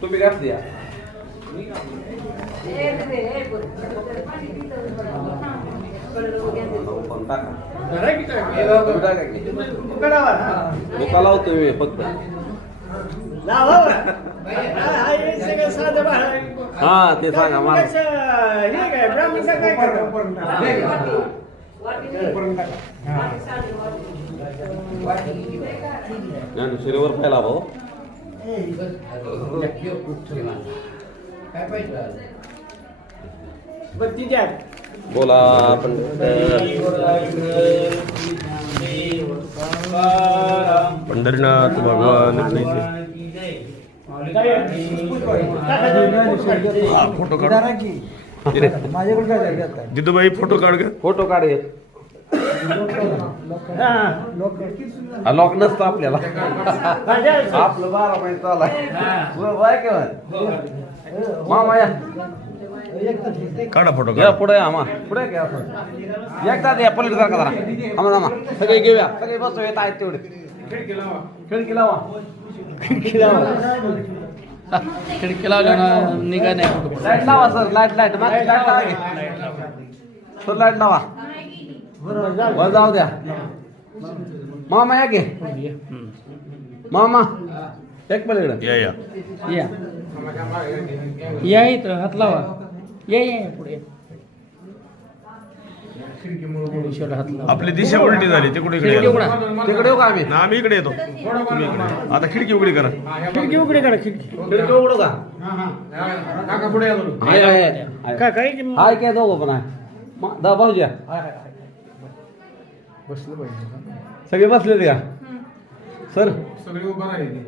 तुम्ही घातली लावतो मी फक्त हा ते सांगा मला शरीवर फैला भाऊ बोला पंढरीनाथ भगवान फोटो काढ जिद्दूबाई फोटो काढ ग फोटो काढ लॉक नसतं आपल्याला आपलं 12 महिने चालाय मामा या काढा फोटो या पुढे आम्हा पुढे घ्या एकदा द्या पलट करा जरा आम्हाला आम्हा सगळे घेऊया सगळे बसू येत आहेत तेवढे खिडकी लावा खिडकी लावल्या ना निघा नाही लाईट लावा सर लाईट लाईट लाईट लावा सर लाईट लावा वर जाऊ द्या मामा या घे मामा एक पलीकडे या या इथं हात लावा या पुढे हात लावा. आपली दिशा उलटी झाली तिकडे इकडे तिकडे येऊ का आम्ही ना आम्ही इकडे येतो तुम्ही इकडे. आता खिडकी उघडी करा खिडकी उघडी करा खिडकी खिडकी उघडू का काय काय हाय काय दोघं पण आहे दा भाऊजी बसलं पाहिजे सगळे बसले ते का सर सगळे उभा राहिले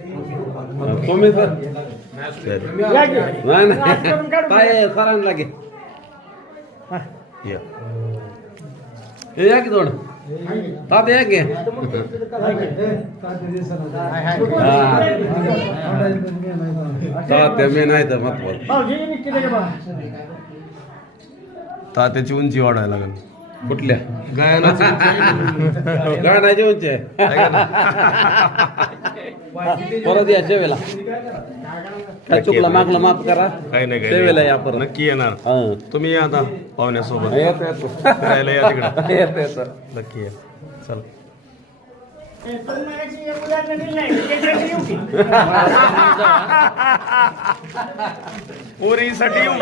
तुम्ही सर नाही नाही काय सरांना लागे या हे या की थोडं ताप या की तात्या मी नाही तर मत तात्याची उंची वाढायला लागेल कुठल्या गायनाची गाण्याची उंची आहे परत या शेवेला काय चुकला मागला माफ करा काही नाही शेवेला या परत नक्की येणार हं. तुम्ही या आता पाहुण्यासोबत येतो येतो फिरायला या तिकडे येतो येतो नक्की या चल पोरीसाठी येऊ